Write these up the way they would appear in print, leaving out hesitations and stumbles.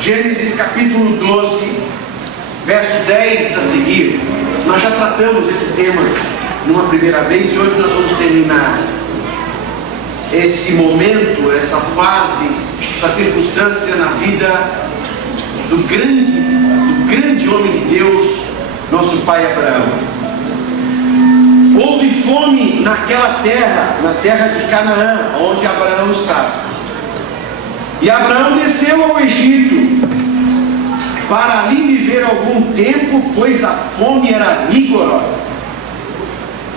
Gênesis capítulo 12, verso 10 a seguir. Nós já tratamos esse tema numa primeira vez e hoje nós vamos terminar esse momento, essa fase, essa circunstância na vida do grande homem de Deus, nosso pai Abraão. Houve fome naquela terra, na terra de Canaã, onde Abraão estava. E Abraão desceu ao Egito para ali viver algum tempo, pois a fome era rigorosa.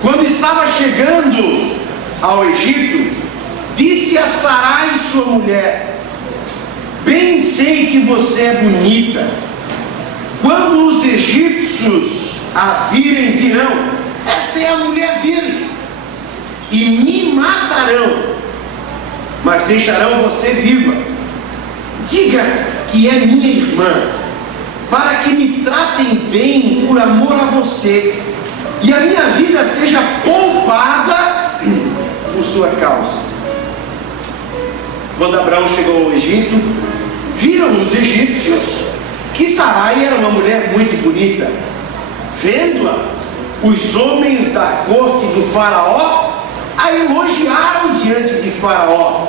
Quando estava chegando ao Egito, disse a Sarai, sua mulher: bem sei que você é bonita. Quando os egípcios a virem, dirão: esta é a mulher dele, e me matarão, mas deixarão você viva. Diga que é minha irmã, para que me tratem bem por amor a você, e a minha vida seja poupada por sua causa. Quando Abraão chegou ao Egito, viram os egípcios que Sarai era uma mulher muito bonita. Vendo-a, os homens da corte do faraó a elogiaram diante de Faraó,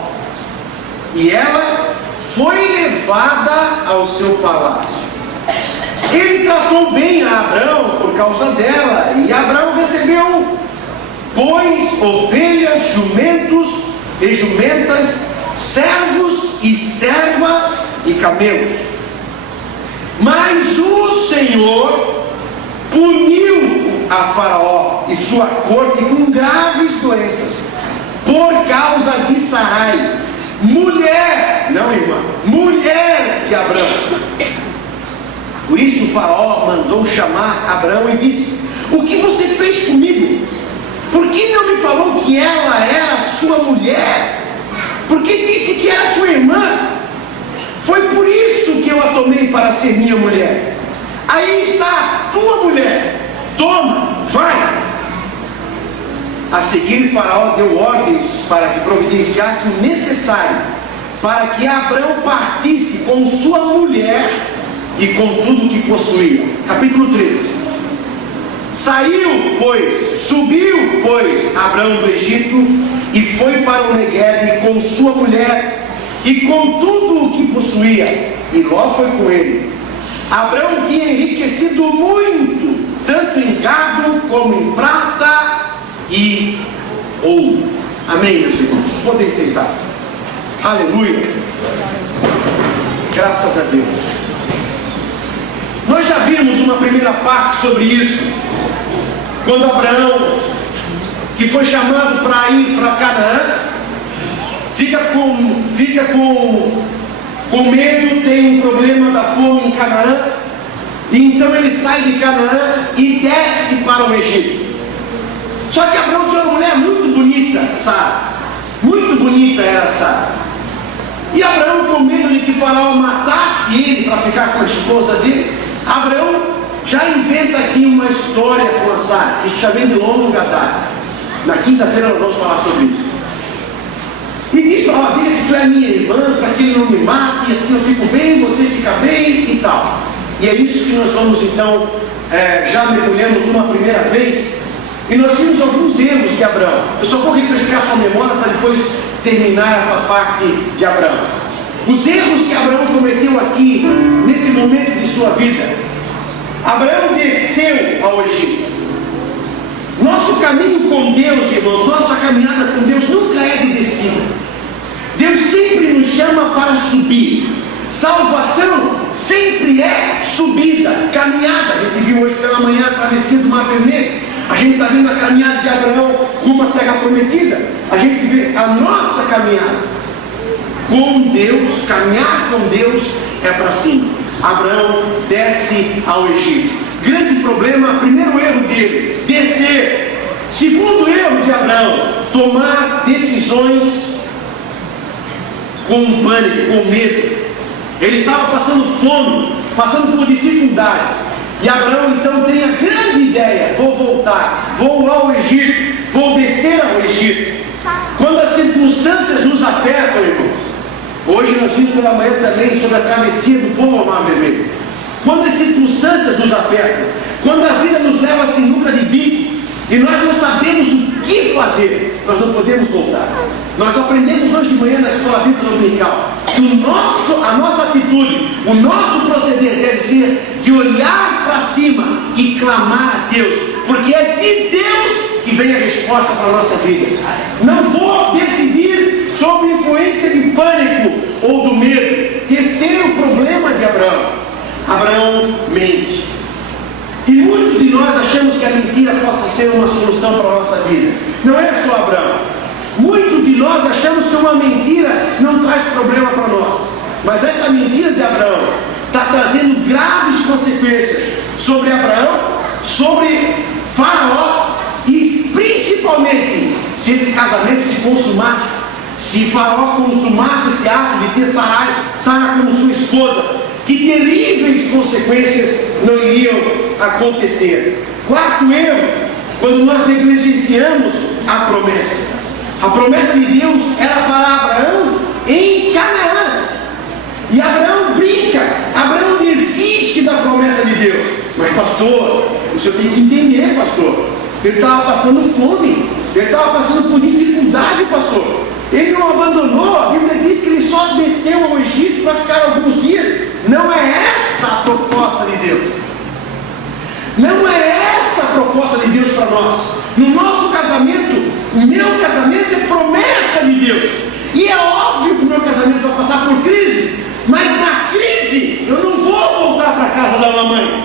e ela foi levada ao seu palácio. Ele tratou bem a Abraão por causa dela, e Abraão recebeu, pois, ovelhas, jumentos e jumentas, servos e servas e camelos. Mas o Senhor puniu a Faraó e sua corte com graves doenças, por causa de Sarai, mulher, não irmã, mulher de Abraão. Por isso o Faraó mandou chamar Abraão e disse: o que você fez comigo? Por que não me falou que ela era sua mulher? Por que disse que era sua irmã? Foi por isso que eu a tomei para ser minha mulher. Aí está a tua mulher, toma, vai. A seguir Faraó deu ordens para que providenciasse o necessário para que Abraão partisse com sua mulher e com tudo que possuía. Capítulo 13. Subiu, pois, Abraão do Egito e foi para o Neguebe com sua mulher e com tudo o que possuía, e Ló foi com ele. Abraão tinha enriquecido muito, tanto em gado como em prata e ouro. Amém, meus irmãos? Podem sentar. Aleluia. Graças a Deus. Nós já vimos uma primeira parte sobre isso, quando Abraão, que foi chamado para ir para Canaã, fica com medo, tem um problema da fome em Canaã, e então ele sai de Canaã e desce para o Egito. Só que Abraão tinha uma mulher muito bonita, Sara. Muito bonita era Sara. E Abraão, com medo de que Faraó matasse ele para ficar com a esposa dele, Abraão já inventa aqui uma história com a Sara. Isso já vem de longa data. Na quinta-feira nós vamos falar sobre isso. E diz: ó, diga que tu é minha irmã, para que ele não me mate, e assim eu fico bem, você fica bem e tal. E é isso que nós vamos então, já mergulhamos uma primeira vez, e nós vimos alguns erros de Abraão. Eu só vou refrescar sua memória para depois terminar essa parte de Abraão. Os erros que Abraão cometeu aqui, nesse momento de sua vida. Abraão desceu ao Egito. Nosso caminho com Deus, irmãos, nossa caminhada com Deus nunca é de descida. Deus sempre nos chama para subir. Salvação sempre é subida, caminhada. A gente viu hoje pela manhã a travessia do Mar Vermelho. A gente está vendo a caminhada de Abraão rumo à terra prometida. A gente vê a nossa caminhada com Deus. Caminhar com Deus é para cima. Abraão desce ao Egito. Grande problema, primeiro erro dele, descer. Segundo erro de Abraão, tomar decisões com pânico, com medo. Ele estava passando fome, passando por dificuldade. E Abraão então tem a grande ideia: vou voltar, vou ao Egito, vou descer ao Egito. Quando as circunstâncias nos apertam, irmãos, Hoje nós vimos pela manhã também sobre a travessia do povo ao Mar Vermelho. Quando as circunstâncias nos apertam, quando a vida nos leva a sinuca de bico e nós não sabemos o que fazer, nós não podemos voltar. Nós aprendemos hoje de manhã na escola bíblica dominical que a nossa atitude, o nosso proceder deve ser de olhar para cima e clamar a Deus, porque é de Deus que vem a resposta para a nossa vida. Não vou decidir sob influência de pânico ou do medo. Terceiro problema de Abraão. Abraão mente. E muitos de nós achamos que a mentira possa ser uma solução para a nossa vida. Não é só Abraão. Muitos de nós achamos que uma mentira não traz problema para nós. Mas essa mentira de Abraão está trazendo graves consequências sobre Abraão, sobre Faraó e principalmente se esse casamento se consumasse. Se Faraó consumasse esse ato de ter Sara como sua esposa, que terríveis consequências não iriam acontecer. Quarto erro, quando nós negligenciamos a promessa. A promessa de Deus era para Abraão em Canaã. E Abraão brinca, Abraão desiste da promessa de Deus. Mas pastor, o senhor tem que entender, pastor. Ele estava passando fome, ele estava passando por dificuldade, pastor. Ele não abandonou, a Bíblia diz que ele só desceu ao Egito para ficar alguns dias. Não é essa a proposta de Deus. Não é essa a proposta de Deus para nós. No nosso casamento, o meu casamento é promessa de Deus. E é óbvio que o meu casamento vai passar por crise, mas na crise eu não vou voltar para a casa da mamãe.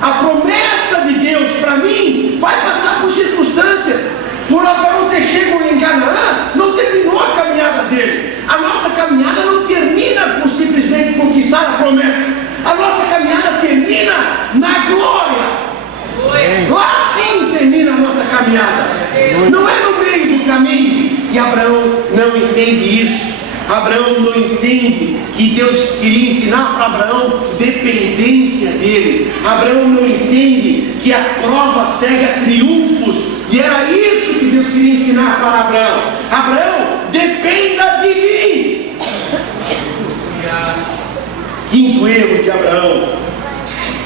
A promessa de Deus para mim vai passar por circunstâncias. Por Abraão ter chegado em Canaã, não terminou a caminhada dele. A nossa caminhada não termina por simplesmente conquistar a promessa. A nossa caminhada termina na glória. Lá sim termina a nossa caminhada. Não é no meio do caminho. E Abraão não entende isso. Abraão não entende que Deus queria ensinar para Abraão dependência dele. Abraão não entende que a prova segue a triunfos. E era isso que Deus queria ensinar para Abraão. Abraão, dependa de mim. Quinto erro de Abraão.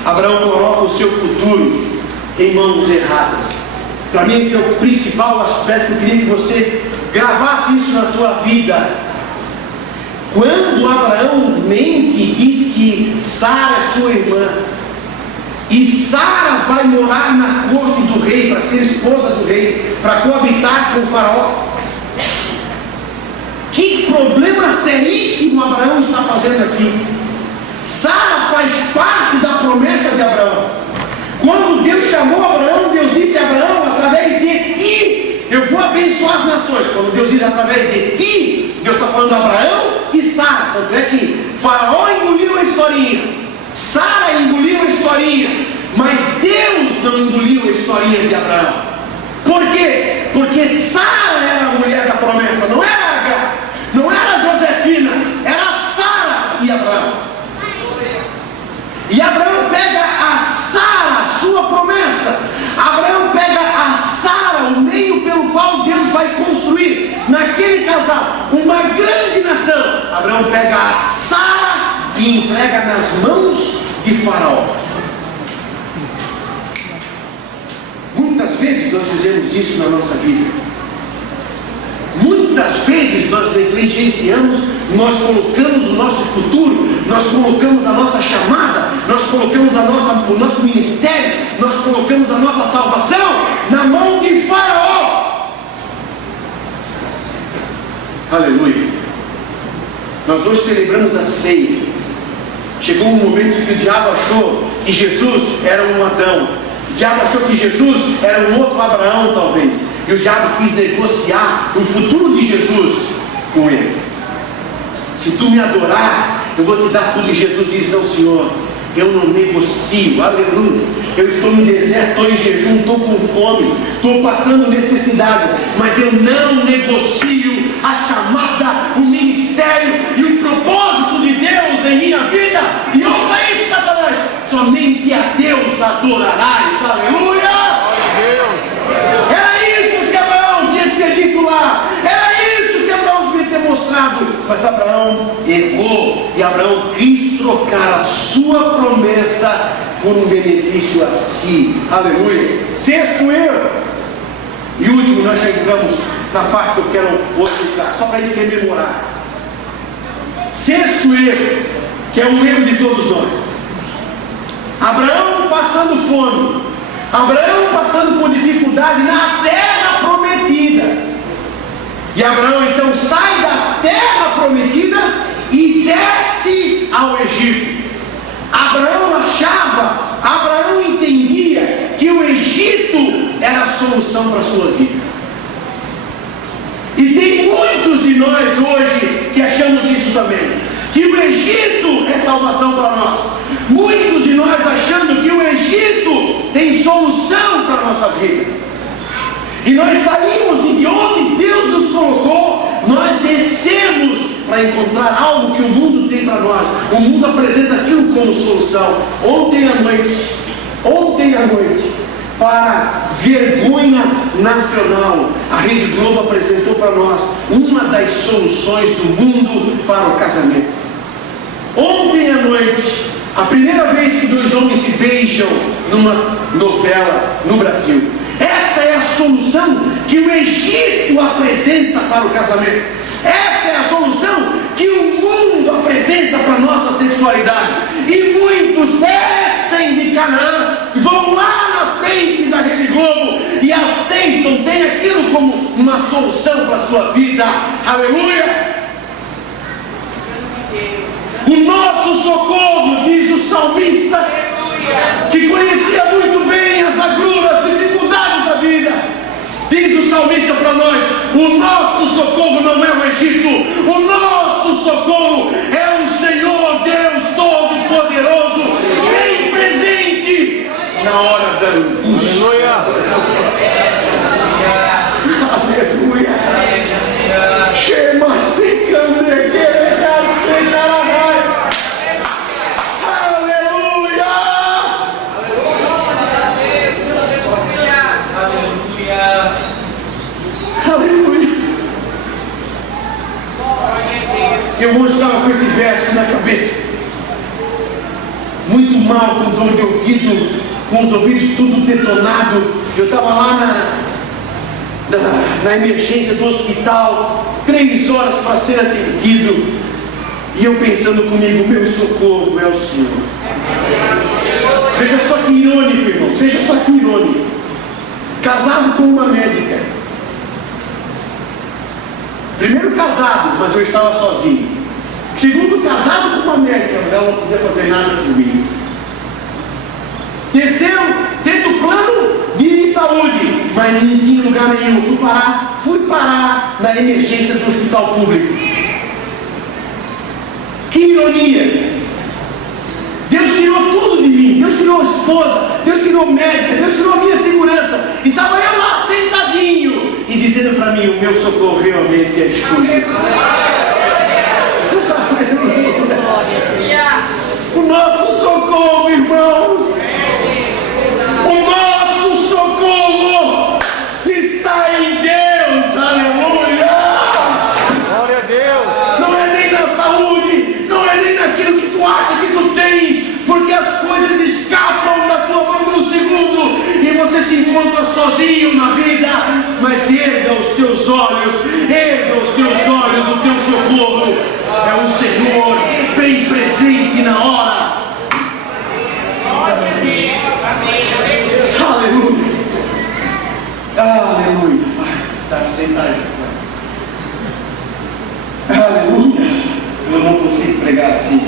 Abraão coloca o seu futuro em mãos erradas. Para mim esse é o principal aspecto. Eu queria que você gravasse isso na tua vida. Quando Abraão mente e diz que Sara é sua irmã, e Sara vai morar na corte do rei, para ser esposa do rei, para coabitar com o faraó. Que problema seríssimo Abraão está fazendo aqui. Sara faz parte da promessa de Abraão. Quando Deus chamou Abraão, Deus disse a Abraão, através de ti, eu vou abençoar as nações. Quando Deus diz através de ti, Deus está falando de Abraão e Sara. Tanto é que Faraó engoliu a historinha, Sara engoliu a historinha, mas Deus não engoliu a historinha de Abraão. Por quê? Porque Sara era a mulher da promessa, não era Agar, não era Josefina, era Sara e Abraão. E Abraão pega a Sara, sua promessa. Abraão pega a Sara, o meio pelo qual Deus vai construir naquele casal uma grande nação. Abraão pega a Sara e entrega nas mãos de Faraó. Muitas vezes nós fizemos isso na nossa vida. Muitas vezes nós negligenciamos, nós colocamos o nosso futuro, nós colocamos a nossa chamada, nós colocamos o nosso ministério, nós colocamos a nossa salvação na mão de Faraó. Aleluia. Nós hoje celebramos a ceia. Chegou um momento que o diabo achou que Jesus era um Adão. O diabo achou que Jesus era um outro Abraão, talvez. E o diabo quis negociar o futuro de Jesus com ele. Se tu me adorar, eu vou te dar tudo. E Jesus diz, não, Senhor, eu não negocio. Aleluia. Eu estou no deserto, estou em jejum, estou com fome, estou passando necessidade, mas eu não negocio a chamada, o ministério e o propósito de Deus em minha vida. E ouça isso, Satanás, somente a Deus adorarás. Aleluia. Era isso que Abraão tinha que ter dito lá. Era isso que Abraão devia ter mas Abraão errou. E Abraão quis trocar a sua promessa por um benefício a si. Aleluia. Sexto erro. E último, nós já entramos na parte que eu quero explicar, só para a gente rememorar. Sexto erro, que é um erro de todos nós. Abraão passando fome, Abraão passando por dificuldade na terra prometida. E Abraão então sai da terra prometida e desce ao Egito. Abraão entendia que o Egito era a solução para a sua vida. E tem muitos de nós hoje que achamos isso também, que o Egito é salvação para nós. Muitos de nós achando que o Egito tem solução para a nossa vida. E nós saímos de onde Deus nos colocou, nós descemos para encontrar algo que o mundo tem para nós. O mundo apresenta aquilo como solução. Ontem à noite, para vergonha nacional, a Rede Globo apresentou para nós uma das soluções do mundo para o casamento. Ontem à noite, a primeira vez que dois homens se beijam numa novela no Brasil. Essa é a solução que o Egito apresenta para o casamento. Essa é a solução que o mundo apresenta para a nossa sexualidade. E muitos descem de Canaã, vão lá na frente da Rede Globo e aceitam, tem aquilo como uma solução para a sua vida. Aleluia! O nosso socorro, diz o salmista, que conhecia muito bem as agruras, as dificuldades da vida. Diz o salmista para nós: o nosso socorro não é o Egito, o nosso socorro é o Senhor Deus Todo-Poderoso, bem presente na hora da angústia. Aleluia! Chemas ficando eu hoje estava com esse verso na cabeça, muito mal, com dor de ouvido, com os ouvidos tudo detonado. Eu estava lá na emergência do hospital, 3 horas para ser atendido, e eu pensando comigo: meu socorro é o Senhor. Veja só que irônico, irmãos, veja só que irônico. Casado com uma médica, primeiro casado, mas eu estava sozinho. Segundo, casado com uma médica, ela não podia fazer nada comigo. Terceiro, tendo plano de saúde, mas não tinha lugar nenhum. Fui parar na emergência do hospital público. Que ironia! Deus tirou tudo de mim. Deus tirou a esposa, Deus tirou médica, Deus tirou a minha segurança. E estava eu lá sentadinho e dizendo para mim: o meu socorro realmente é escolhido. O nosso socorro, irmãos, o nosso socorro está em Deus. Aleluia! Glória a Deus! Não é nem na saúde, não é nem naquilo que tu acha que tu tens, porque as coisas escapam da tua mão num segundo e você se encontra sozinho na vida. Mas erga os teus olhos, o teu socorro é o Senhor bem presente na hora. Aleluia! Aleluia! Sabe sentar aí? Aleluia! Eu não consigo pregar assim.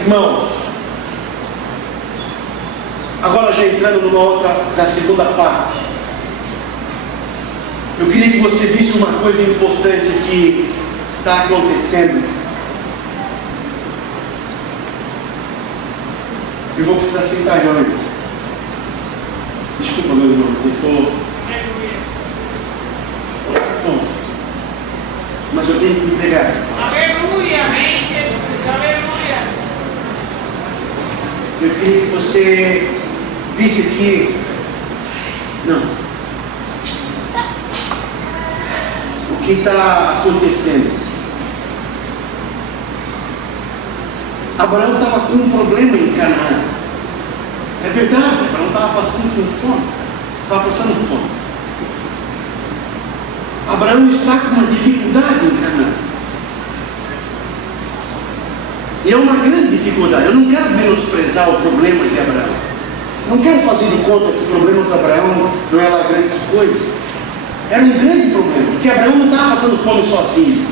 Irmãos, agora já entrando na segunda parte, eu queria que você visse uma coisa importante que está acontecendo. Eu vou precisar sentar antes. Desculpa, meu irmão, eu estou. Mas eu tenho que me pregar. Aleluia, amém, Jesus, aleluia. Eu queria que você visse aqui. Não. que está acontecendo? Abraão estava com um problema em Canaã. É verdade, Abraão estava passando com fome. Estava passando fome. Abraão está com uma dificuldade em Canaã. E é uma grande dificuldade. Eu não quero menosprezar o problema de Abraão. Não quero fazer de conta que o problema do Abraão não era grandes coisas. Era um grande problema, porque Abraão não estava passando fome sozinho.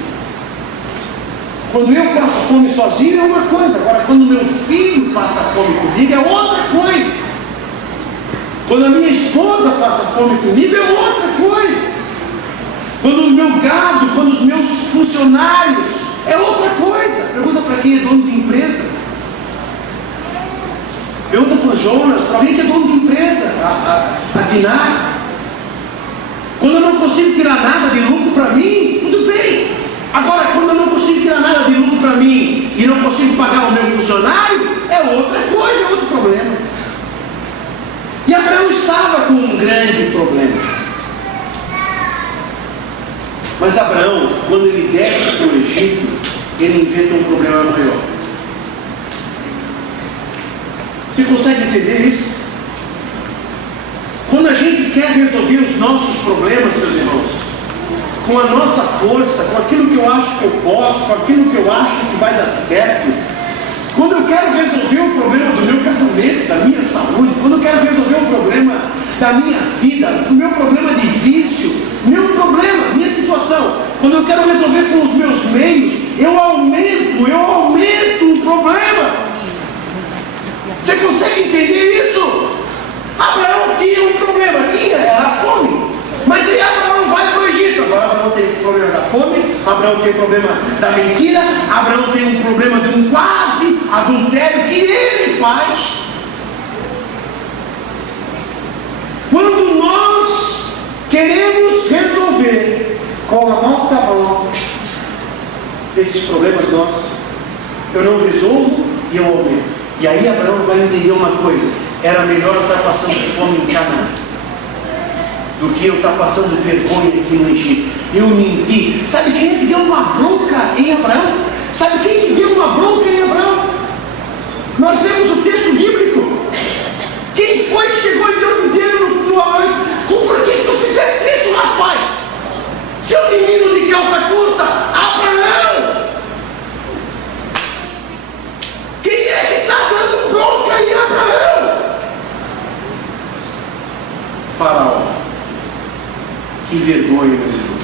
Quando eu passo fome sozinho é uma coisa, agora quando meu filho passa fome comigo é outra coisa. Quando a minha esposa passa fome comigo é outra coisa. Quando o meu gado, quando os meus funcionários, é outra coisa. Pergunta para quem é dono de empresa. Pergunta para o Jonas, para alguém que é dono de empresa, a Dinar. Quando eu não consigo tirar nada de lucro para mim, tudo bem. Agora, quando eu não consigo tirar nada de lucro para mim e não consigo pagar o meu funcionário, é outra coisa, é outro problema. E Abraão estava com um grande problema. Mas Abraão, quando ele desce para o Egito, ele inventa um problema maior. Você consegue entender isso? Quando a gente quer resolver os nossos problemas, meus irmãos, com a nossa força, com aquilo que eu acho que eu posso, com aquilo que eu acho que vai dar certo, quando eu quero resolver o problema do meu casamento, da minha saúde, quando eu quero resolver o problema da minha vida, o meu problema de vício, meu problema, minha situação, quando eu quero resolver com os meus meios, eu aumento o problema. Você consegue entender isso? Abraão tinha um problema, era a fome. Mas aí Abraão vai para o Egito. Agora Abraão tem o problema da fome, Abraão tem o problema da mentira, Abraão tem um problema de um quase adultério que ele faz. Quando nós queremos resolver com a nossa mão esses problemas nossos, eu não resolvo e eu aumento. E aí Abraão vai entender uma coisa: era melhor eu estar passando fome em Canaã do que eu estar passando vergonha aqui no Egito. Eu menti. Sabe quem é que deu uma bronca em Abraão? Sabe quem que deu uma bronca em Abraão? Nós vemos o texto bíblico. Quem foi que chegou e deu o dedo no Abraão? Por que tu fizesse isso, rapaz? Seu menino de calça curta, Abraão! Quem é que está dando bronca em Abraão? Faraó. Que vergonha, meus irmãos.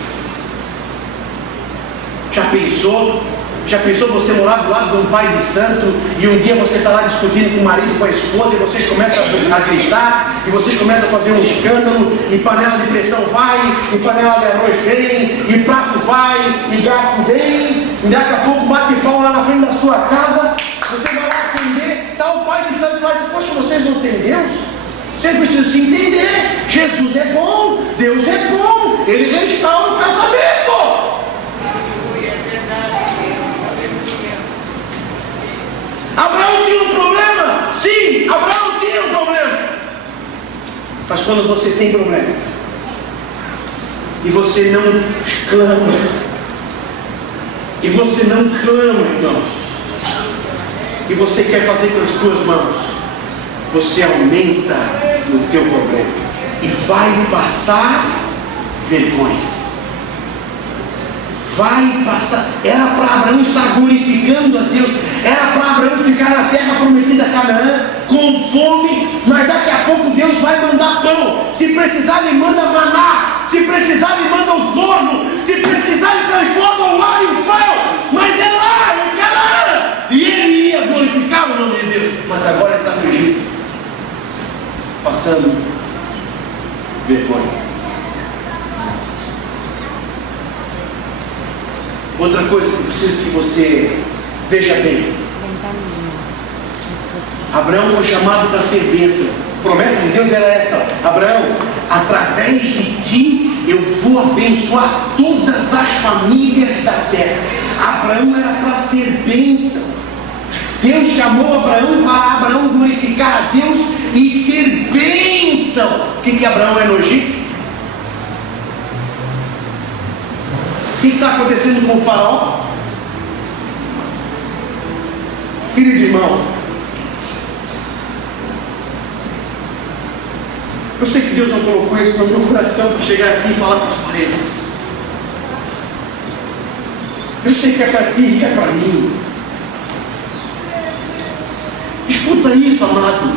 Já pensou você morar do lado de um pai de santo e um dia você está lá discutindo com o marido, com a esposa, e vocês começam a gritar, e vocês começam a fazer um escândalo, e panela de pressão vai, e panela de arroz vem, e prato vai, e gato vem, e daqui a pouco bate pau lá na frente da sua casa, você vai lá atender, está o pai de santo e vai dizer: poxa, vocês não têm Deus? Vocês precisam se entender. Jesus é bom, Deus é bom, Ele restaura o casamento. Abraão tinha um problema? Sim, Abraão tinha um problema. Mas quando você tem problema e você não clama, irmãos, e você quer fazer com as tuas mãos, você aumenta o teu problema e vai passar vergonha. Vai passar. Era para Abraão estar glorificando a Deus, era para Abraão ficar na terra prometida, Canaã, com fome, mas daqui a pouco Deus vai mandar pão. Se precisar, Ele manda maná, se precisar, Ele manda o corvo, se precisar, Ele transforma o ar em pão, mas é lá, em Canaã, e Ele ia glorificar o nome de Deus. Mas agora Ele está no Egito, passando vergonha. Outra coisa que eu preciso que você veja bem: Abraão foi chamado para ser bênção. A promessa de Deus era essa: Abraão, através de ti eu vou abençoar todas as famílias da terra. Abraão era para ser bênção. Deus chamou Abraão para Abraão glorificar a Deus e ser bênção. O que Abraão é no Egito? que está acontecendo com o faraó? Querido irmão, eu sei que Deus não colocou isso no meu coração para chegar aqui e falar para as paredes. Eu sei que é para ti e que é para mim. Escuta isso, amado.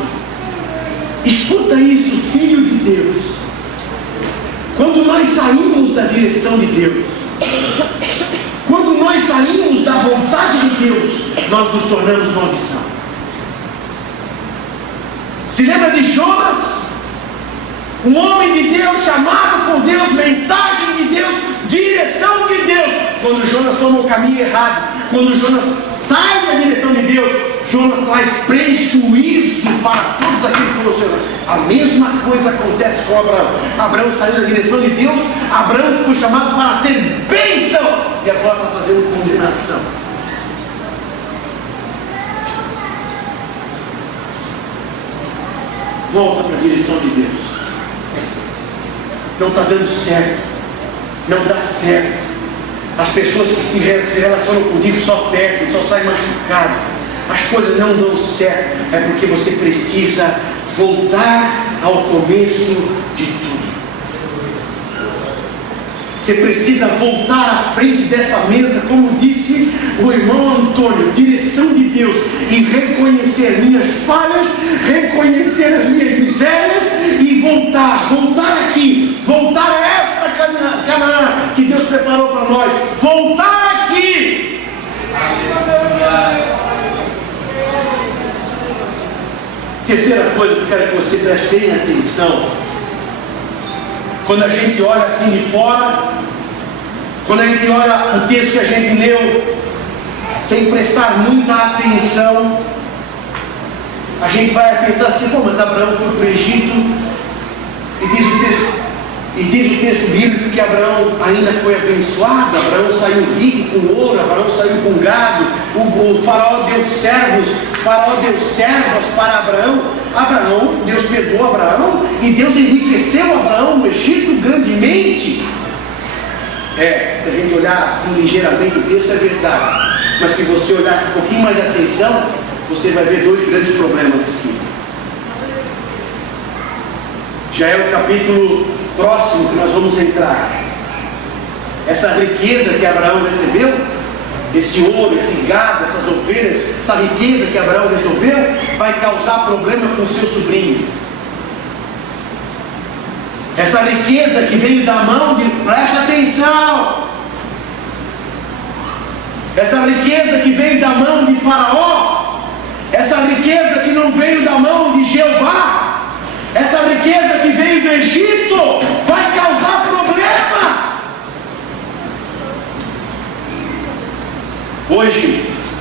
Escuta isso, filho de Deus. Quando nós saímos da direção de Deus, quando nós saímos da vontade de Deus, nós nos tornamos maldição. Se lembra de Jonas? Um homem de Deus, chamado por Deus, mensagem de Deus, direção de Deus. Quando Jonas toma o caminho errado, quando Jonas sai da direção de Deus, Jonas traz prejuízo para todos aqueles que conheceram. A mesma coisa acontece com Abraão. Abraão saiu da direção de Deus, Abraão foi chamado para ser bênção, e agora está trazendo condenação. Volta para a direção de Deus. Não está dando certo, não dá certo. As pessoas que se relacionam contigo só perdem, só saem machucadas. As coisas não dão certo, é porque você precisa voltar ao começo de tudo. Você precisa voltar à frente dessa mesa, como disse o irmão Antônio, direção de Deus, e reconhecer as minhas falhas, reconhecer as minhas misérias e voltar aqui, voltar a esta Canaã que Deus preparou para nós, voltar aqui. Terceira coisa que eu quero que você preste atenção. Quando a gente olha assim de fora, quando a gente olha o texto que a gente leu, sem prestar muita atenção, a gente vai pensar assim: pô, mas Abraão foi para o Egito, e diz o texto bíblico que Abraão ainda foi abençoado. Abraão saiu rico com ouro, Abraão saiu com gado, o faraó deu servos para Abraão, Deus perdoou Abraão, e Deus enriqueceu Abraão no Egito grandemente. Se a gente olhar assim ligeiramente o texto, é verdade, mas se você olhar com um pouquinho mais de atenção, você vai ver dois grandes problemas aqui. Já é o capítulo próximo que nós vamos entrar. Essa riqueza que Abraão recebeu, esse ouro, esse gado, essas ovelhas, essa riqueza que Abraão resolveu, vai causar problema com o seu sobrinho. Essa riqueza que veio da mão de, presta atenção, essa riqueza que veio da mão de Faraó, essa riqueza que não veio da mão de Jeová, essa riqueza que veio do Egito, vai causar problema.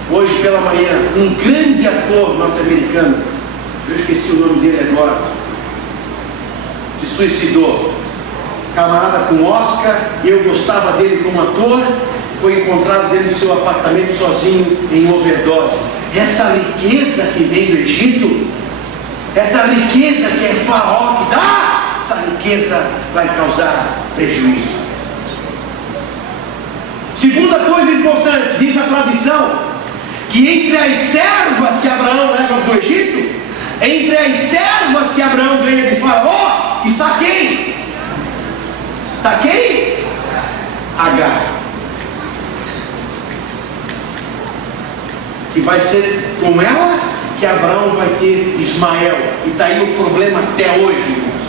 Hoje pela manhã, um grande ator norte-americano, eu esqueci o nome dele agora, se suicidou. Camarada com Oscar, eu gostava dele como ator, foi encontrado dentro do seu apartamento sozinho em overdose. Essa riqueza que vem do Egito, essa riqueza que é Faraó que dá, essa riqueza vai causar prejuízo. Segunda coisa importante, diz a tradição, que entre as servas que Abraão leva do Egito, entre as servas que Abraão ganha de Faraó, está quem? Está quem? Agar. E vai ser com ela que Abraão vai ter Ismael. E está aí o problema até hoje, irmãos.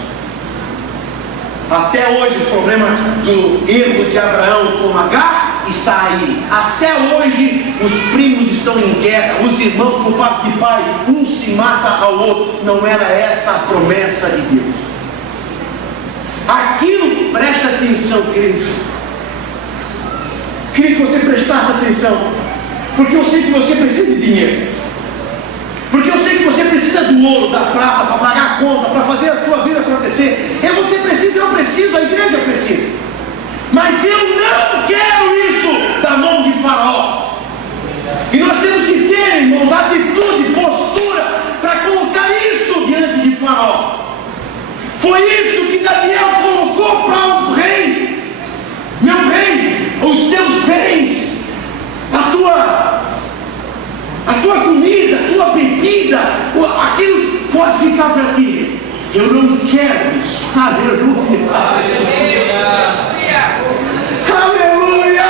Até hoje o problema do erro de Abraão com Agar está aí. Até hoje os primos estão em guerra, os irmãos por parte de pai, um se mata ao outro. Não era essa a promessa de Deus. Aquilo, presta atenção, queridos. Queria que você prestasse atenção, porque eu sei que você precisa de dinheiro, porque eu sei que você precisa do ouro, da prata, para pagar a conta, para fazer a sua vida acontecer. Você precisa, eu preciso, a igreja precisa. Mas eu não quero isso da mão de Faraó. E nós temos que ter, irmãos, atitude, postura para colocar isso diante de Faraó. Foi isso que Daniel colocou para o rei. Meu rei, os teus bens, a tua comida, a tua bebida, aquilo pode ficar para ti. Eu não quero isso. Aleluia. Aleluia.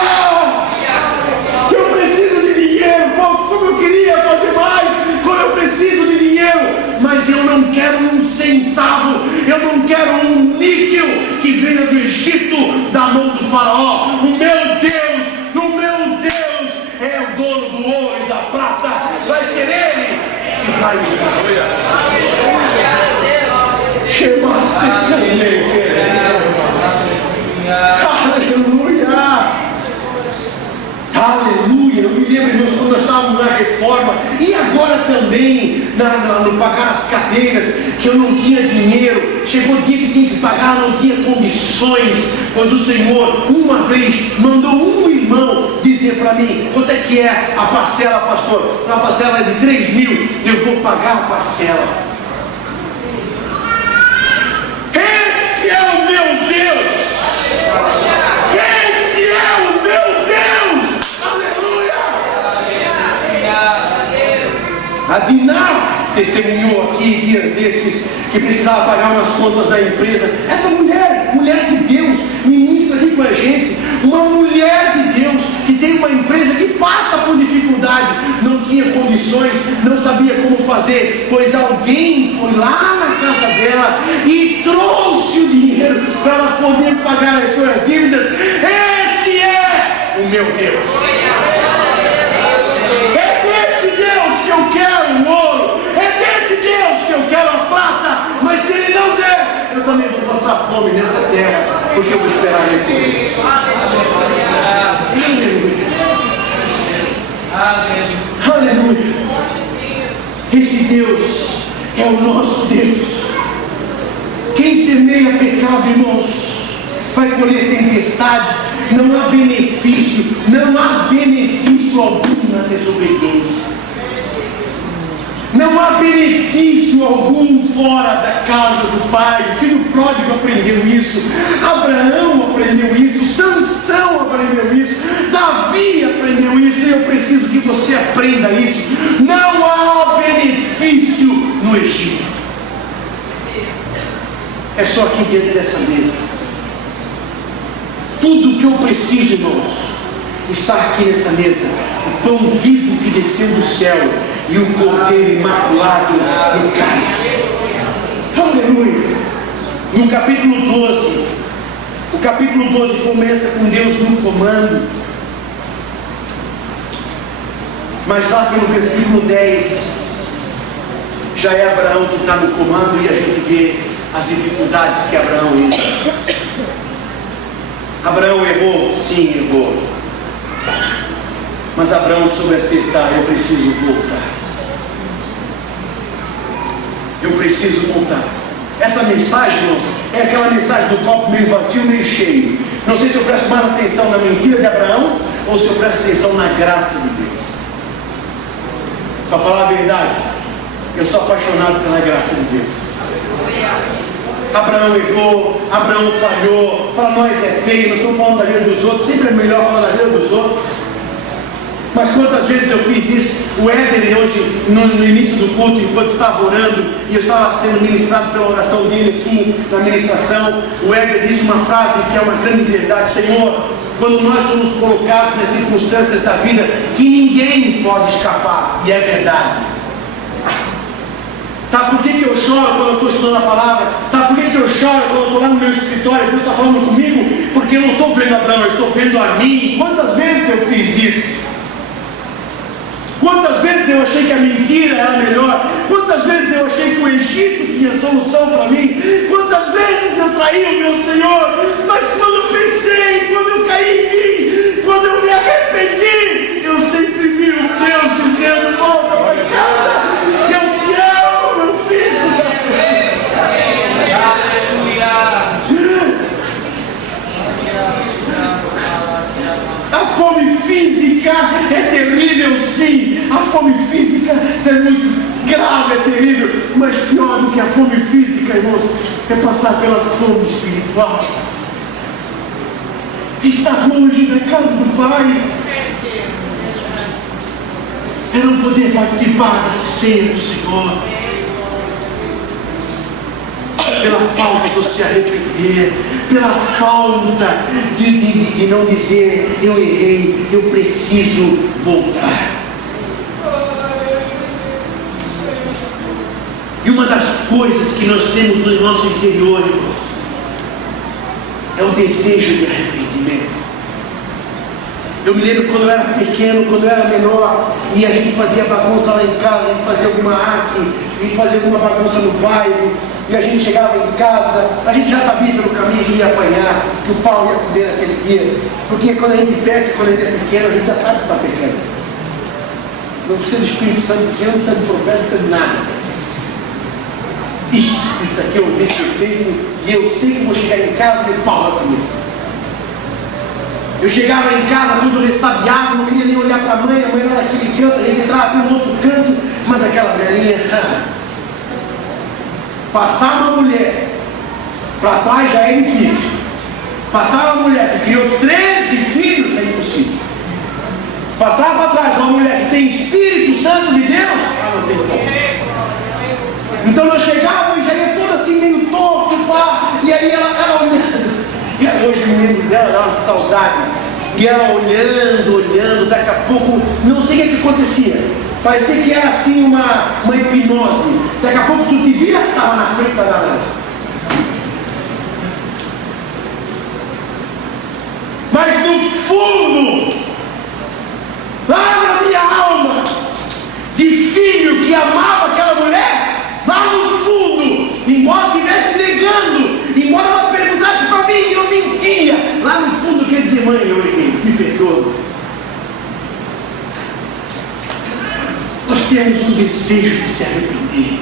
Eu preciso de dinheiro, como eu queria fazer mais, como eu preciso de dinheiro, mas eu não quero um centavo, eu não quero um níquel que venha do Egito, da mão do faraó. O meu Deus é o dono do ouro e da prata, vai ser Ele que vai me dar. Aleluia. Eu me lembro, irmãos, quando nós estávamos na reforma, e agora também no pagar as cadeiras, que eu não tinha dinheiro. Chegou o dia que tinha que pagar, não tinha condições, pois o Senhor uma vez mandou um irmão dizer para mim: quanto é que é a parcela, pastor? A parcela é de 3.000, eu vou pagar a parcela. Esse é o meu Deus! Esse é o meu Deus! Aleluia! A Diná testemunhou aqui dias desses que precisava pagar umas contas da empresa. Essa mulher de Deus, ministra aqui com a gente, uma mulher de Deus que tem uma empresa que passa por dificuldade, não tinha condições, não sabia como fazer, pois alguém foi lá na casa dela e trouxe o dinheiro para ela poder pagar as suas dívidas. Esse é o meu Deus. É desse Deus que eu quero o ouro, é desse Deus que eu quero a prata, mas se Ele não der, eu também vou passar fome nessa terra, porque eu vou esperar nesse Deus. Aleluia. Esse Deus é o nosso Deus. Quem semeia pecado, irmãos, vai colher tempestade. Não há benefício algum na desobediência. Não há benefício algum fora da casa do Pai. O filho pródigo aprendeu isso, Abraão aprendeu isso, Sansão aprendeu isso, Davi aprendeu isso, e eu preciso que você aprenda isso. Não há benefício no Egito. É só aqui diante dessa mesa. Tudo que eu preciso, irmãos, está aqui nessa mesa. O pão vivo que desceu do céu e o cordeiro imaculado no cálice. Aleluia. No capítulo 12, o capítulo 12 começa com Deus no comando, mas lá pelo versículo 10 já é Abraão que está no comando, e a gente vê as dificuldades que Abraão entra. Abraão errou? Sim, errou. Mas Abraão soube acertar. Eu preciso voltar. Eu preciso voltar. Essa mensagem, irmãos, é aquela mensagem do copo meio vazio, meio cheio. Não sei se eu presto mais atenção na mentira de Abraão ou se eu presto atenção na graça de Deus. Para falar a verdade, eu sou apaixonado pela graça de Deus. Abraão errou, Abraão falhou. Para nós é feio, nós estamos falando da vida dos outros. Sempre é melhor falar da vida dos outros. Mas quantas vezes eu fiz isso? O Éder, hoje, no início do culto, enquanto estava orando, e eu estava sendo ministrado pela oração dele aqui na ministração, o Éder disse uma frase que é uma grande verdade: Senhor, quando nós somos colocados nas circunstâncias da vida que ninguém pode escapar, e é verdade. Sabe por que eu choro quando eu estou estudando a palavra? Sabe por que eu choro quando eu estou lá no meu escritório e Deus está falando comigo? Porque eu não estou vendo Abraão, eu estou vendo a mim. Quantas vezes eu fiz isso? Quantas vezes eu achei que a mentira era melhor? Quantas vezes eu achei que o Egito tinha solução para mim? Quantas vezes eu traí o meu Senhor? Mas quando eu pensei, quando eu caí em mim, quando eu me arrependi, eu sempre vi o Deus dizendo: volta para casa, eu te amo, meu filho. A fome física é terrível, sim. A fome física é muito grave, é terrível. Mas pior do que a fome física, irmãos, é passar pela fome espiritual. Estar longe da casa do Pai é não poder participar da ceia do Senhor. Pela falta de se arrepender, pela falta de não dizer: eu errei, eu preciso voltar. E uma das coisas que nós temos no nosso interior, irmãos, é o desejo de arrependimento. Eu me lembro quando eu era pequeno, quando eu era menor, e a gente fazia bagunça lá em casa, a gente fazia alguma arte, a gente fazia alguma bagunça no bairro, e a gente chegava em casa, a gente já sabia pelo caminho que ia apanhar, que o pau ia comer naquele dia, porque quando a gente peca, quando a gente é pequeno, a gente já sabe que está pecando. Não precisa do Espírito Santo, não precisa de profeta, não precisa de nada. Isso aqui é um vídeo feito, e eu sei que vou chegar em casa e o pau vai comer. Eu chegava em casa tudo ressabiado, não queria nem olhar para a mãe era naquele canto, a gente entrava pelo outro canto, mas aquela velhinha, passar uma mulher para trás já é difícil. Passar uma mulher que criou 13 filhos é impossível. Passar para trás uma mulher que tem Espírito Santo de Deus, não tem como. Então nós chegávamos e já ia toda assim meio torto, pá, e aí ela olhando. E hoje me lembro dela, dá uma saudade. E ela olhando, daqui a pouco, não sei o que acontecia. Parecia que era assim uma hipnose. Daqui a pouco tu te vira, estava na frente da garagem. Mas no fundo, lá na minha alma, de filho que amava aquela mulher, lá no fundo, embora estivesse negando, embora ela perguntasse para mim e eu mentia, lá no fundo quer dizer: mãe, eu errei, me perdoa. Nós temos um desejo de se arrepender.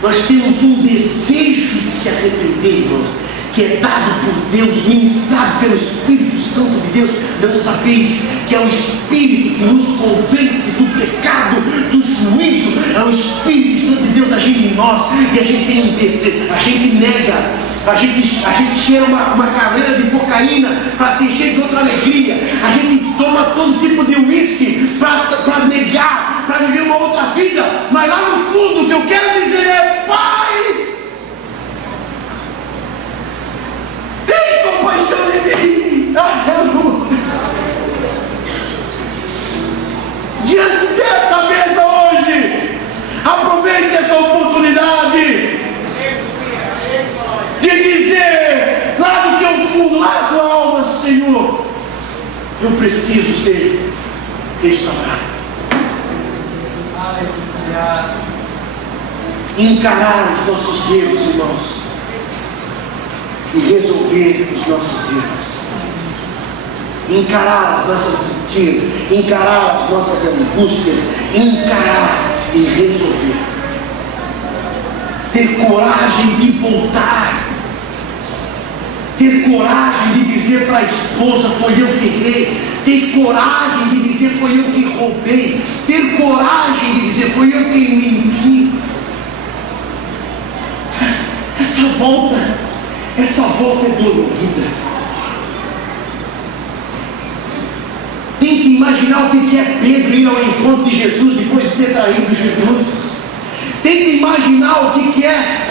Nós temos um desejo de se arrepender, irmãos, que é dado por Deus, ministrado pelo Espírito Santo de Deus. Não sabeis que é o Espírito que nos convence do pecado, do juízo. É o Espírito Santo de Deus agindo em nós, e a gente tem um desejo, a gente nega. A gente cheira uma carreira de cocaína para se encher de outra alegria. A gente toma todo tipo de uísque para negar, para viver uma outra vida. Mas lá no fundo o que eu quero dizer é: Pai, tem compaixão de mim. Aleluia. Diante dessa mesa hoje, aproveite essa oportunidade de dizer lá do teu fundo, lá da tua alma: Senhor, eu preciso ser restaurado. Encarar os nossos erros, irmãos, e resolver os nossos erros. Encarar as nossas mentiras, encarar as nossas angústias, encarar e resolver. Ter coragem de voltar. Ter coragem de dizer para a esposa: foi eu que errei. Ter coragem de dizer: foi eu que roubei. Ter coragem de dizer: foi eu que menti. Essa volta é dolorida. Tente imaginar o que é Pedro ir ao encontro de Jesus depois de ter traído Jesus. Tente imaginar o que é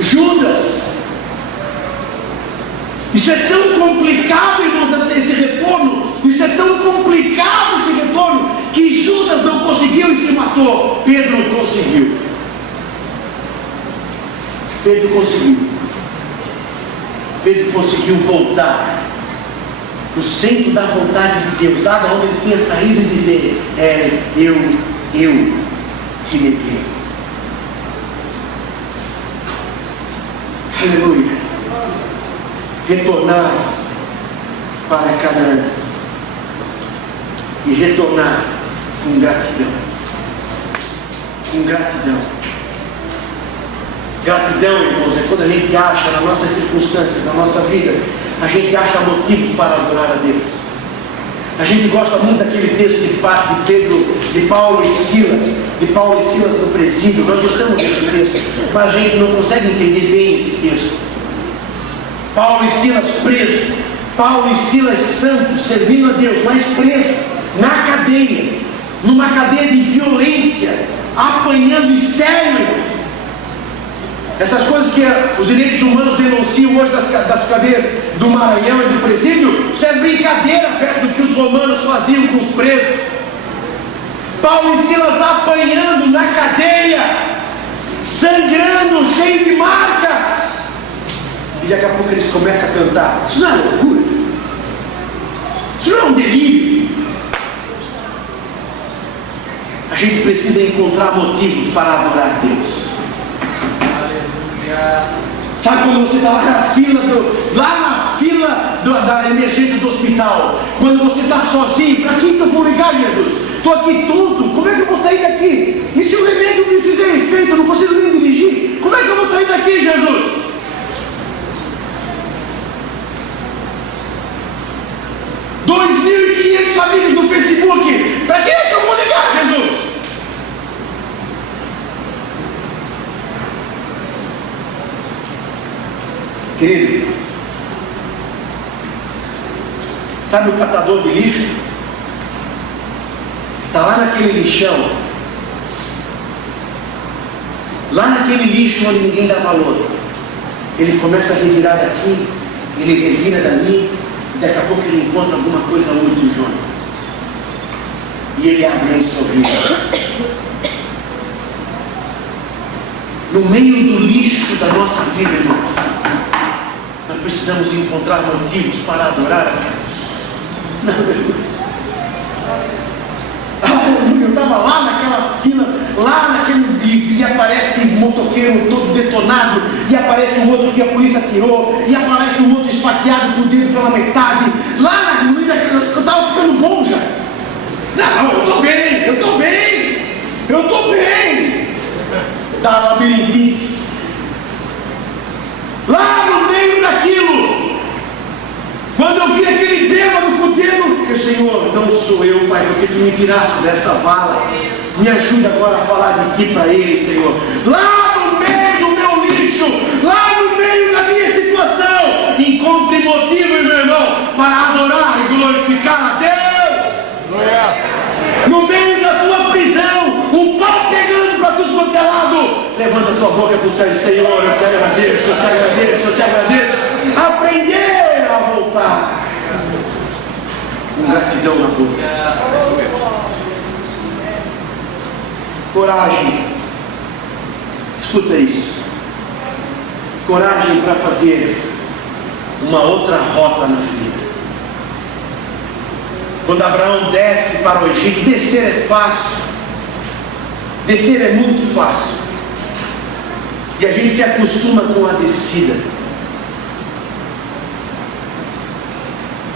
Judas. Isso é tão complicado, irmãos, esse retorno. Isso é tão complicado, esse retorno, que Judas não conseguiu e se matou. Pedro conseguiu. Pedro conseguiu voltar no centro da vontade de Deus, lá de onde ele tinha saído, e dizer: eu te neguei. Aleluia. Retornar para Canaã, e retornar com gratidão. Com gratidão. Gratidão, irmãos, é quando a gente acha nas nossas circunstâncias, na nossa vida, a gente acha motivos para adorar a Deus. A gente gosta muito daquele texto de Pedro de Paulo e Silas no presídio. Nós gostamos desse texto, mas a gente não consegue entender bem esse texto. Paulo e Silas presos, Paulo e Silas santos, servindo a Deus, mas presos na cadeia, numa cadeia de violência, apanhando em sério. Essas coisas que os direitos humanos denunciam hoje das cadeias do Maranhão e do presídio, isso é brincadeira perto do que os romanos faziam com os presos. Paulo e Silas apanhando na cadeia, sangrando, cheio de marcas. E daqui a pouco eles começam a cantar. Isso não é loucura? Isso não é um delírio? A gente precisa encontrar motivos para adorar a Deus. Sabe quando você está lá na fila da emergência do hospital, quando você está sozinho, para quem que eu vou ligar, Jesus? Estou aqui tonto, como é que eu vou sair daqui? E se o remédio me fizer efeito, eu não consigo nem dirigir, como é que eu vou sair daqui, Jesus? Amigos no Facebook, para quem é que eu vou ligar, Jesus? Querido, sabe o catador de lixo? Está lá naquele lixão, lá naquele lixo onde ninguém dá valor. Ele começa a revirar daqui, ele revira dali, e daqui a pouco ele encontra alguma coisa útil, Jonas. E ele abre um sorriso. No meio do lixo da nossa vida, irmãos, nós precisamos encontrar motivos para adorar a Deus. Eu estava lá naquela fila, lá naquele, e aparece um motoqueiro todo detonado, e aparece um outro que a polícia tirou, e aparece um outro esfaqueado com o dedo pela metade. Lá no meio daquele, eu estava ficando bom já. Não, eu estou bem. Da labirintite. Lá no meio daquilo, quando eu vi aquele bêbado com o dedo, eu, Senhor, não sou eu, Pai, porque Tu me tiraste dessa vala. Me ajuda agora a falar de Ti para ele, Senhor. Lá no meio do meu lixo, lá no meio da minha situação, encontre motivo, meu irmão, para adorar e glorificar a Deus. No meio da tua prisão, o pau pegando para tudo quanto é lado, levanta a tua boca para o céu, Senhor, eu te agradeço. Aprender a voltar com gratidão na boca. Coragem, escuta isso. Coragem para fazer uma outra rota na vida. Quando Abraão desce para o Egito, descer é fácil. Descer é muito fácil. E a gente se acostuma com a descida.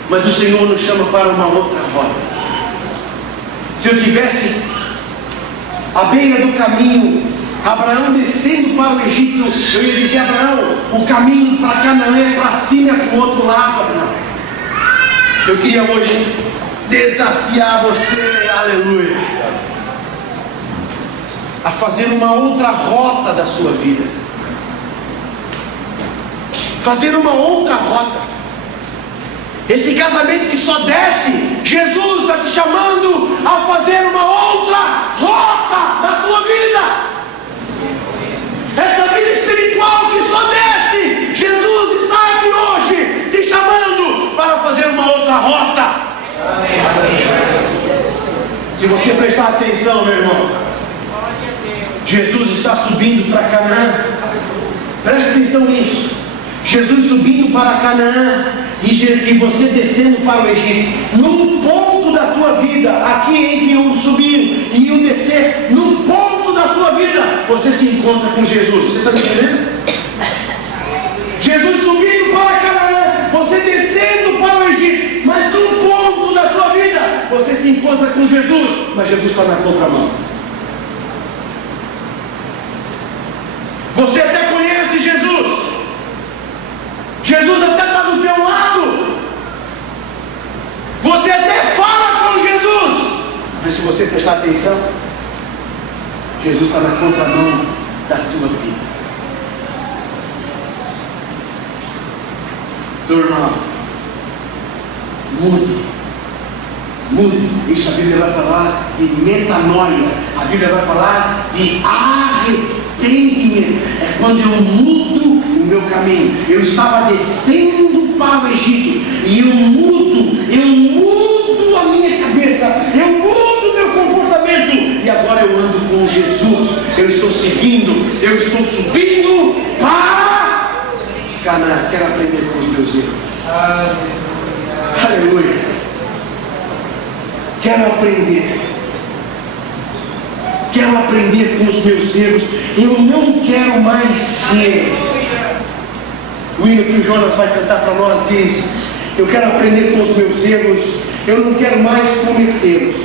Mas o Senhor nos chama para uma outra rota. Se eu tivesse à beira do caminho, Abraão descendo para o Egito, eu ia dizer: Abraão, o caminho para Canaã é para cima e para o outro lado, Abraão. Eu queria hoje desafiar você, aleluia, a fazer uma outra rota da sua vida. Fazer uma outra rota. Esse casamento que só desce, Jesus está te chamando a fazer uma outra rota da tua vida. Essa vida espiritual que só desce, Jesus está aqui hoje te chamando para fazer uma outra rota. Se você prestar atenção, meu irmão, Jesus está subindo para Canaã. Preste atenção nisso. Jesus subindo para Canaã e você descendo para o Egito. Num ponto da tua vida, aqui entre o subir e o descer, num ponto da tua vida, você se encontra com Jesus. Você está me entendendo? Jesus subindo para Canaã, você descendo para o Egito, mas num ponto da tua vida, você se encontra com Jesus, mas Jesus está na contramão. Você até conhece Jesus. Jesus até está do teu lado. Você até fala com Jesus. Mas se você prestar prestar atenção? Jesus está na contramão da tua vida. Turma, mude. Isso a Bíblia vai falar de metanoia. A Bíblia vai falar de arrependimento. É quando eu mudo o meu caminho. Eu estava descendo para o Egito e eu mudo a minha cabeça, eu mudo o meu comportamento e agora eu ando com Jesus. Eu estou seguindo, eu estou subindo para Canaã. Quero aprender com os meus erros. Aleluia. Quero aprender com os meus erros. Eu não quero mais ser. O hino que o Jonas vai cantar para nós diz: eu quero aprender com os meus erros, eu não quero mais cometê-los.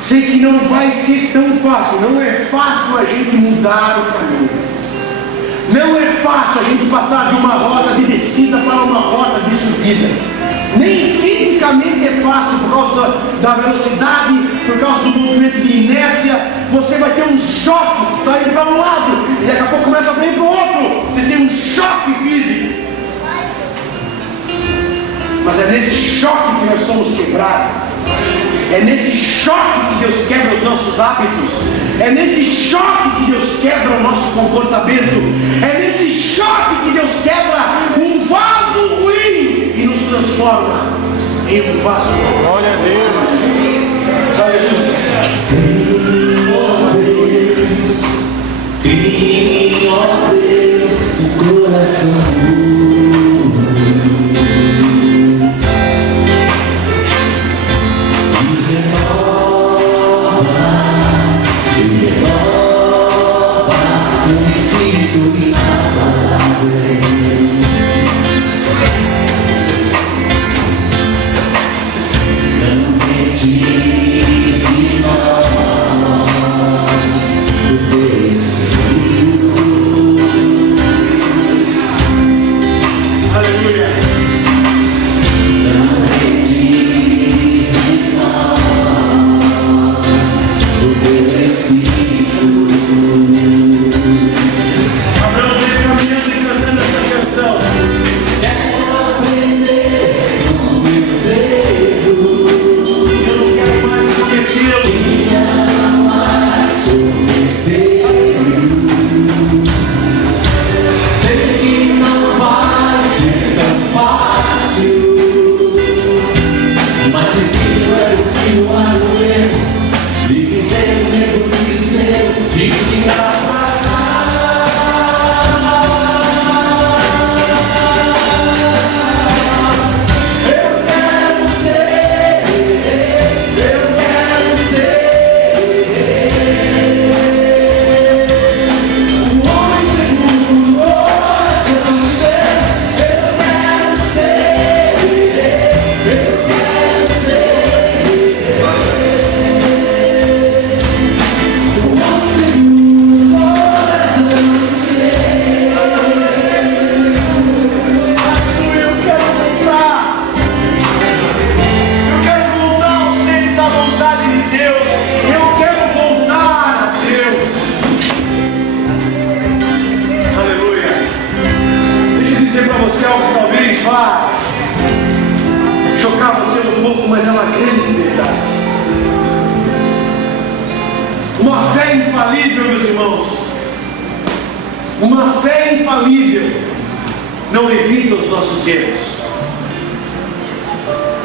Sei que não vai ser tão fácil, não é fácil a gente mudar o caminho. Não é fácil a gente passar de uma rota de descida para uma rota de subida. Nem fisicamente é fácil por causa da velocidade, por causa do movimento de inércia. Você vai ter um choque, você está indo para um lado e daqui a pouco começa a ir para o outro. Você tem um choque físico. Mas é nesse choque que nós somos quebrados. É nesse choque que Deus quebra os nossos hábitos. É nesse choque que Deus quebra o nosso comportamento. É nesse choque que Deus quebra um vaso ruim e nos transforma em um vaso bom. Glória a Deus. Crie, ó Deus, o coração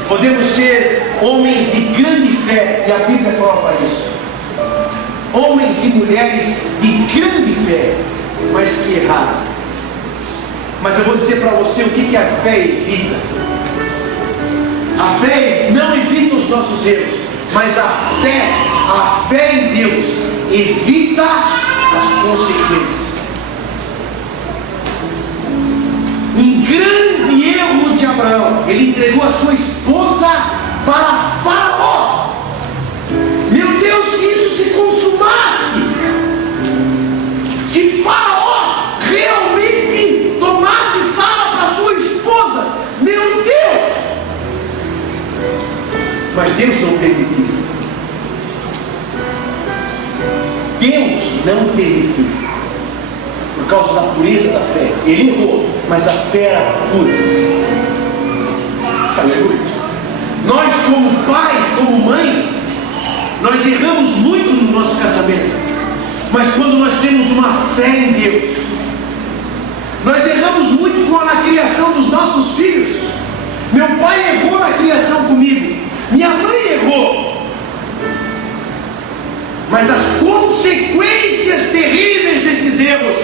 Podemos ser homens de grande fé, e a Bíblia prova isso. Homens e mulheres de grande fé, mas que erraram. Mas eu vou dizer para você o que a fé evita. A fé não evita os nossos erros, mas a fé em Deus evita as consequências. Um grande erro de Abraão: ele entregou a sua esposa para Faraó. Meu Deus, se isso se consumasse, se Faraó realmente tomasse Sara para sua esposa, meu Deus! Mas Deus não permitiu. não permitiu. Por causa da pureza da fé. Ele errou, mas a fé era pura. Aleluia. Nós, como pai, como mãe, nós erramos muito no nosso casamento. Mas quando nós temos uma fé em Deus, nós erramos muito na criação dos nossos filhos. Meu pai errou na criação comigo. Minha mãe errou. Mas as consequências terríveis desses erros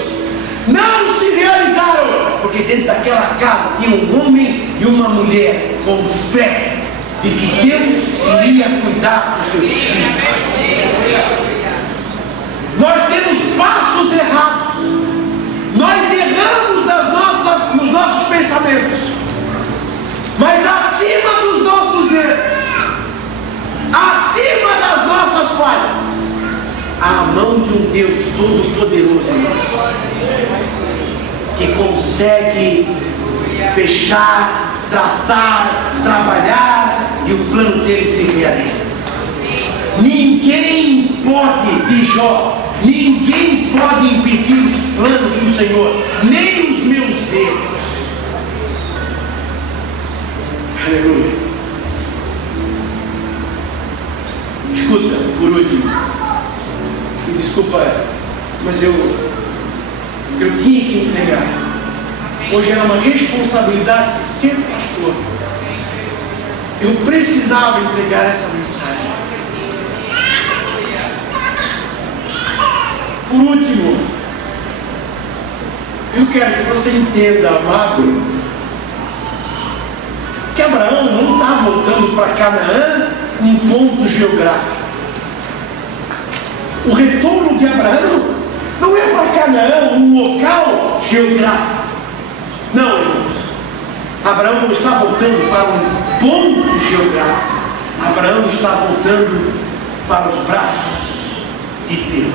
não se realizaram, porque dentro daquela casa tinha um homem e uma mulher com fé de que Deus iria cuidar dos seus filhos. Nós temos passos errados. Nós erramos nos nossos pensamentos. Mas acima dos nossos erros, acima das nossas falhas, há a mão de um Deus todo-poderoso que consegue fechar, tratar, trabalhar, e o plano dele se realiza. Ninguém pode, diz Jó, ninguém pode impedir os planos do Senhor, nem os meus erros. Aleluia. Escuta, por último, me desculpa, mas eu tinha que entregar. Hoje era uma responsabilidade de ser pastor. Eu precisava entregar essa mensagem. Por último, eu quero que você entenda, amado, que Abraão não está voltando para Canaã um ponto geográfico. O retorno de Abraão não é para Canaã um local geográfico. Não, irmãos. Abraão não está voltando para um ponto geográfico. Abraão está voltando para os braços de Deus.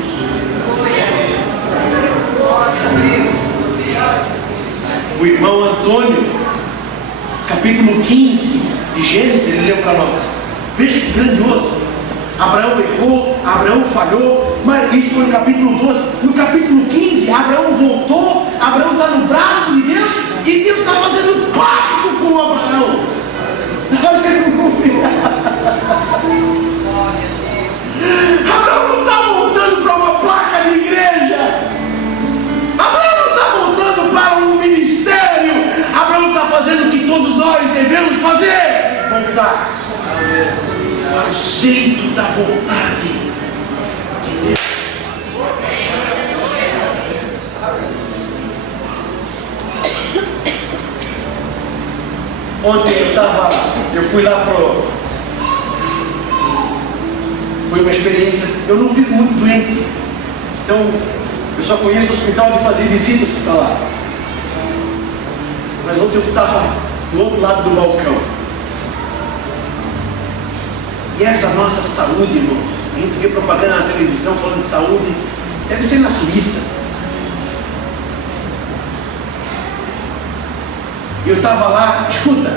O irmão Antônio, capítulo 15 de Gênesis, ele leu para nós. Veja que grandioso. Abraão errou, Abraão falhou, mas isso foi no capítulo 12. No capítulo 15, Abraão voltou, Abraão está no braço de Deus, e Deus está fazendo pacto com Abraão. Aleluia! Abraão não está voltando para uma placa de igreja. Abraão não está voltando para um ministério. Abraão está fazendo o que todos nós devemos fazer: voltar para o centro da vontade de Deus. Ontem eu fui lá foi uma experiência. Eu não fico muito doente, então eu só conheço o hospital de fazer visita hospitalar. Mas ontem eu estava do outro lado do balcão. E essa nossa saúde, irmãos, a gente vê propaganda na televisão falando de saúde, deve ser na Suíça. E eu estava lá, escuta,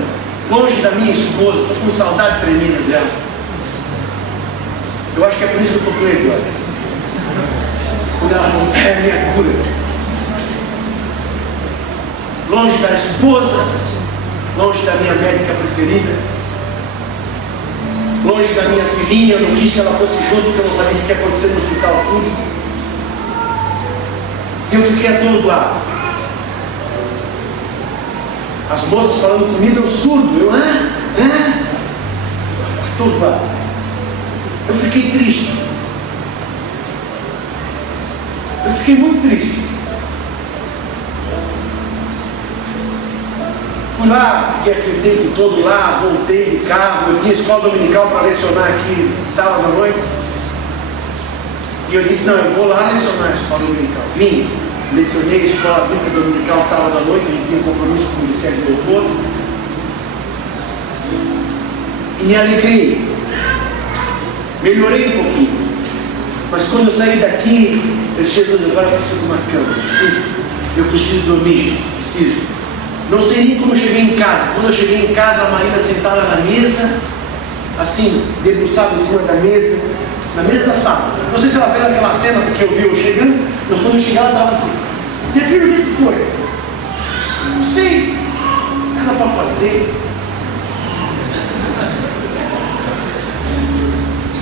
longe da minha esposa, estou com saudade tremenda dela. Eu acho que é por isso que eu estou fluindo agora. Quando ela falou, é a minha cura. Longe da esposa, longe da minha médica preferida, longe da minha filhinha. Eu não quis que ela fosse junto, porque eu não sabia o que ia acontecer no hospital público. Eu fiquei atordoado. As moças falando comigo, eu surdo, eu atordoado. Eu fiquei triste. Eu fiquei muito triste. Fui lá, fiquei aquele tempo todo lá, voltei de carro. Eu tinha escola dominical para lecionar aqui sábado à noite. E eu disse, não, eu vou lá lecionar a escola dominical. Vim, lecionei a escola bíblica dominical sábado à noite, a gente tinha um compromisso com o Ministério do Louvor. E me alegrei. Melhorei um pouquinho. Mas quando eu saí daqui, eu disse, Jesus, agora eu preciso de uma cama. Eu preciso dormir, preciso. Não sei nem como eu cheguei em casa. Quando eu cheguei em casa, a Marina sentada na mesa, assim, debruçada em cima da mesa, Na mesa da sala. Não sei se ela fez aquela cena porque eu vi eu chegando, mas quando eu cheguei ela estava assim. Minha filha, o que foi? Não sei. Nada para fazer.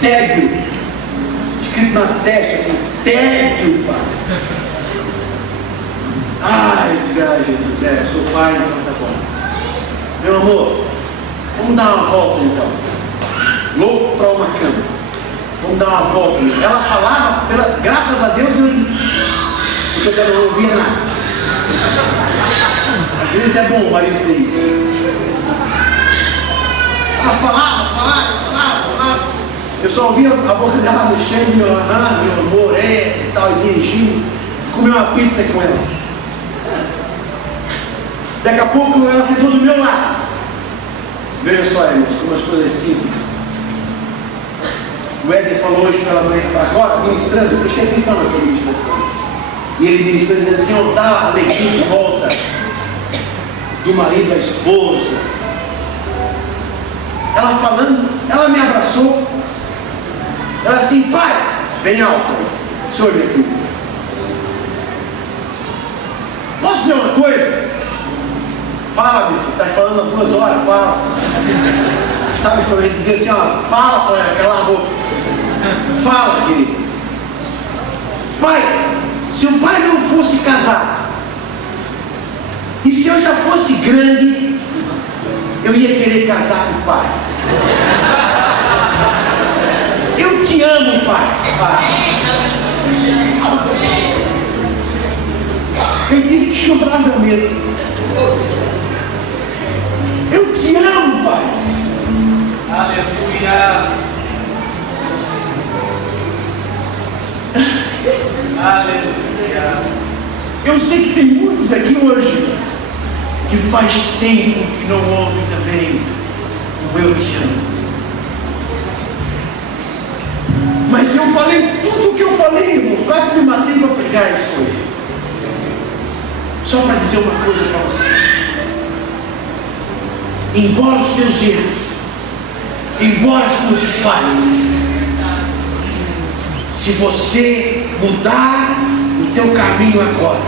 Tédio. Escrito na testa assim. Tédio, pai. Eu disse, Jesus, eu sou pai, então tá bom. Meu amor, vamos dar uma volta então. Louco para uma cama. Vamos dar uma volta. Ela falava, graças a Deus, porque eu não ouvia nada. Às vezes é bom o marido ter isso. Ela falava. Eu só ouvia a boca dela mexendo, meu amor, e tal, e dirigindo. Comer uma pizza com ela. Daqui a pouco ela sentou do meu lado. Veja só, irmãos, como as coisas simples. O Éder falou hoje pela manhã, agora, ministrando, prestei atenção naquela ministração. E ele ministrando, dizendo assim, ó, dá a alegria de volta do marido, da esposa. Ela falando, ela me abraçou. Ela assim, pai, bem alto. Senhor, minha filha. Posso dizer uma coisa? Fala, meu filho, está falando há 2 horas, fala. Sabe quando a gente diz assim, ó, fala, pai, cala a boca. Fala, querido. Pai, se o pai não fosse casar, e se eu já fosse grande, eu ia querer casar com o pai. Eu te amo, pai. Eu tive que chorar na mesa. Eu te amo, pai. Aleluia. Aleluia. Eu sei que tem muitos aqui hoje que faz tempo que não ouvem também o eu te amo. Mas eu falei tudo o que eu falei, irmãos. Quase me matei para pregar isso hoje. Só para dizer uma coisa para você. Embora os teus erros, embora as tuas falhas, se você mudar o teu caminho agora,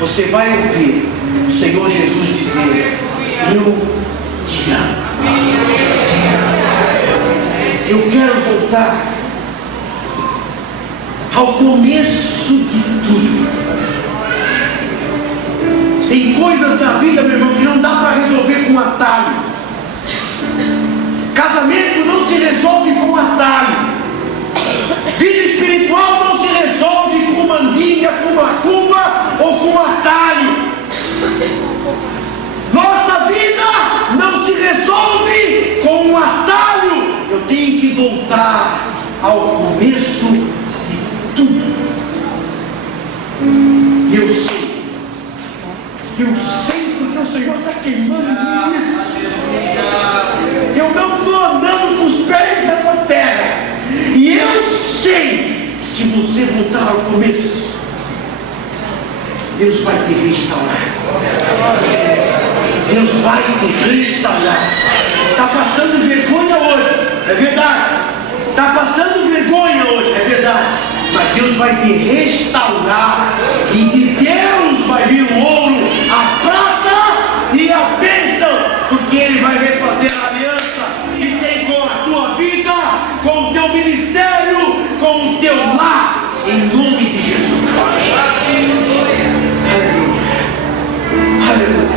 você vai ouvir o Senhor Jesus dizer, eu te amo. Eu quero voltar ao começo de tudo. Tem coisas na vida, meu irmão, que não dá para resolver com atalho. Casamento não se resolve com atalho. Vida espiritual não se resolve com mandinga, com macumba ou com atalho. Nossa vida não se resolve com um atalho. Eu tenho que voltar ao começo de tudo. E eu sei porque o Senhor está queimando isso. Eu não estou andando com os pés nessa terra. E eu sei que se você voltar ao começo, Deus vai te restaurar. Deus vai te restaurar. Está passando vergonha hoje, é verdade. Está passando vergonha hoje, é verdade. Mas Deus vai te restaurar. E de Deus vai vir o ouro, a prata e a bênção. Porque Ele vai refazer a aliança que tem com a tua vida, com o teu ministério, com o teu lar. Em nome de Jesus. Aleluia. Aleluia.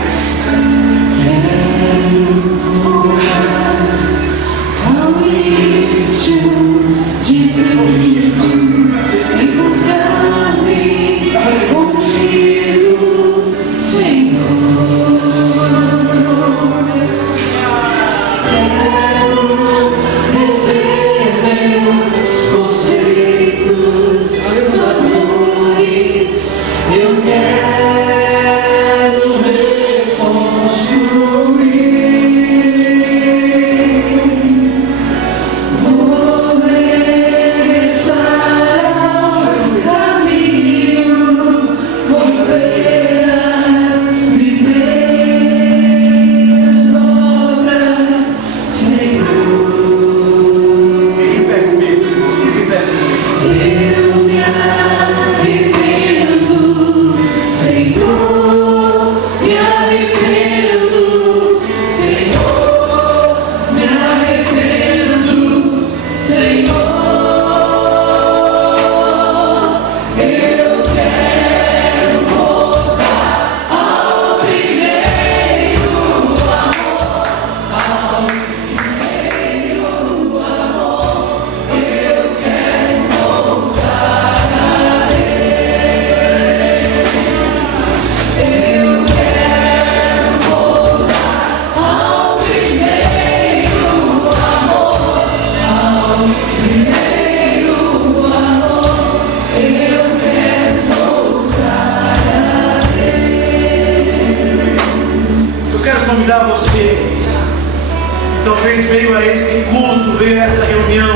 culto, veio a essa reunião,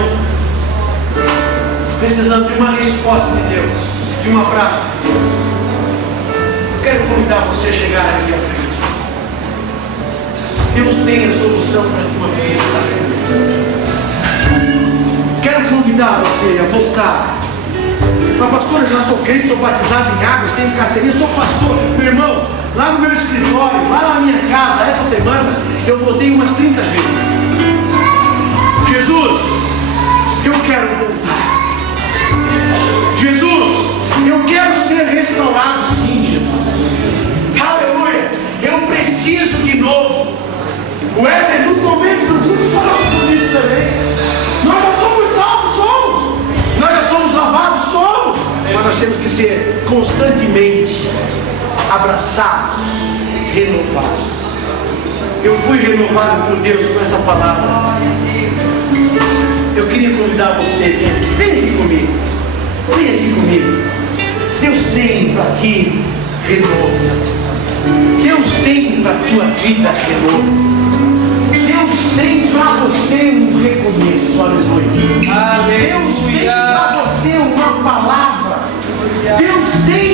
precisando de uma resposta de Deus, de um abraço de Deus. Eu quero convidar você a chegar aqui à frente. Deus tem a solução para a tua vida. Quero convidar você a voltar. Mas pastor, eu já sou crente, sou batizado em águas, tenho carteirinha, sou pastor. Meu irmão, lá no meu escritório, lá na minha casa, essa semana, eu voltei umas 30 vezes. Jesus, eu quero voltar. Jesus, eu quero ser restaurado, sim, Jesus. Aleluia, eu preciso de novo. O Éder, no começo do culto, falou sobre isso também. Nós já somos salvos, somos. Nós já somos lavados, somos. Mas nós temos que ser constantemente abraçados, renovados. Eu fui renovado por Deus com essa palavra. Eu queria convidar você, vem aqui comigo. Vem aqui comigo. Deus tem para ti renovo. Deus tem para a tua vida renovo. Deus tem para você um recomeço. Aleluia. Deus tem para você uma palavra. Deus tem